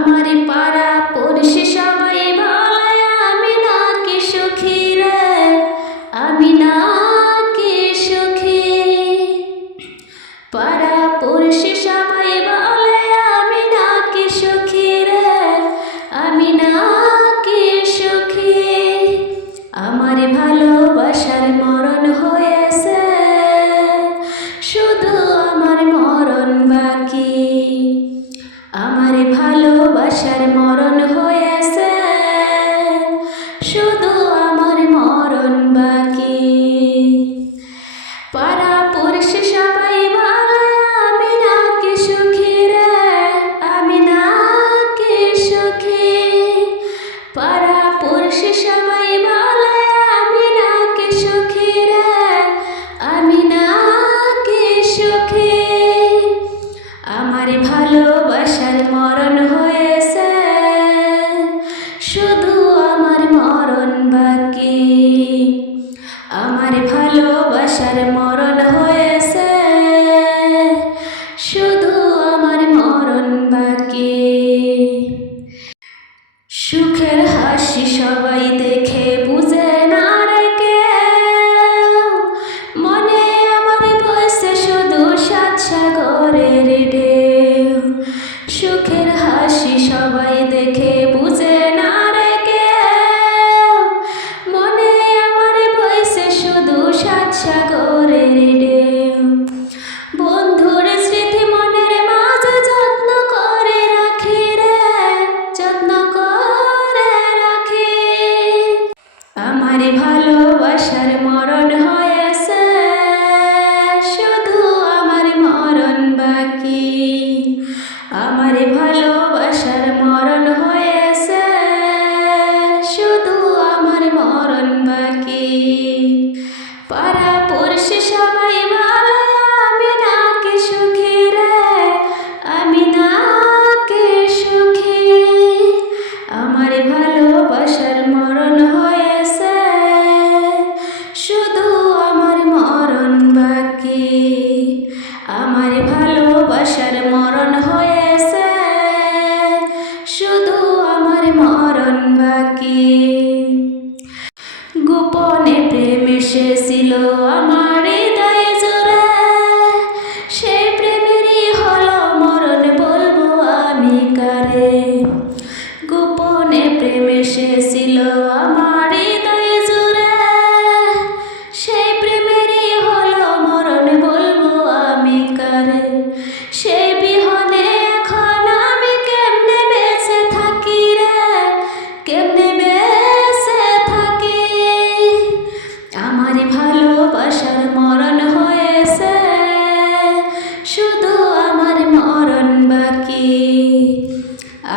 আমার পাড়া পড়শি সবাই বলে আমি নাকি সুখী রে, আমি নাকি সুখী। পাড়া পড়শি সবাই বলে আমি নাকি সুখী রে, আমি নাকি সুখী। আমার ভালোবাসার মরণ হয়েছে, শুধু আমার মরণ বাকি। আমার ভালোবাসার মরণ হয়েছে, শুধু আমার মরণ বাকি। পাড়া পড়শি সবাই বলে আমি নাকি সুখী রে, আমি নাকি সুখী। পাড়া পড়শি সবাই বলে আমি নাকি সুখী রে, আমি নাকি সুখী। আমার ভালোবাসার মরণ হয়েছে, শুধু আমার মরণ বাকি। আমার ভালোবাসার মরণ হয়েছে, শুধু আমার মরণ বাকি। সুখের হাসি সবাই দেখে বুঝে না রে কেউ, মনে আমার বসে শুধু সাত সাগরের ঢেউ। সুখের হাসি সবাই দেখে বুঝে না রে কেউ, মনে আমার বসে শুধু সাত সাগরের ঢেউ। বন্ধুর স্মৃতি মনের মাঝে যত্ন করে রাখি রে, যত্ন করে রাখি। আমার ভালোবাসার মরণ হয়েছে, শুধু আমার মরণ বাকি। আমার ভালোবাসার মরণ হয়েছে, শুধু আমার মরণ বাকি। পাড়া পড়শি সবাই বলে আমি নাকি সুখী রে, আমি নাকি সুখী। আমার ভালোবাসার মরণ হয়েছে, শুধু আমার মরণ বাকি। আমার ভালোবাসার মরণ হয়েছে, শুধু আমার মরণ বাকি। গোপনে প্রেম এসেছিল আমার হৃদয় জুড়ে, সেই প্রেমেরই হলো মরণ, বলবো আমি কারে। গোপনে প্রেম এসেছিল আমার হৃদয় জুড়ে, সেই প্রেমেরই হলো মরণ, বলবো আমি কারে। সেই বিহনে এখন আমি কেমনে বেঁচে থাকি রে, কেমনে বেঁচে থাকি। আমার ভালোবাসার মরণ হয়েছে, শুধু আমার মরণ বাকি।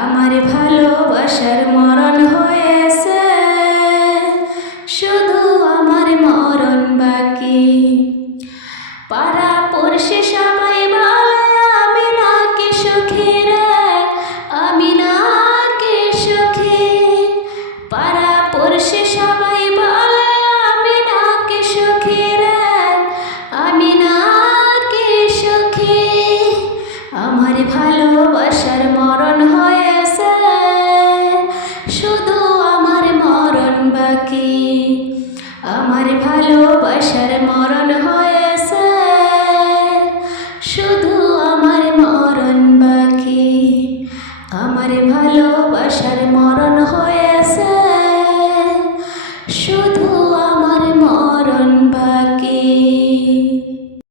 আমার ভালোবাসার মরণ হয়েছে, শুধু আমার মরণ বাকি। পাড়া পড়শি সবাই বলে আমি নাকি সুখী রে, আমি নাকি সুখী। পাড়া পড়শি সবাই বলে আমি নাকি সুখী রে, আমি নাকি সুখী। আমার ভালোবাসার মরণ হয়েছে, শুধু আমার মরণ বাকি। আমার ভালোবাসার মরণ হয়েছে, শুধু আমার মরণ বাকি। আমার ভালোবাসার মরণ হয়েছে, শুধু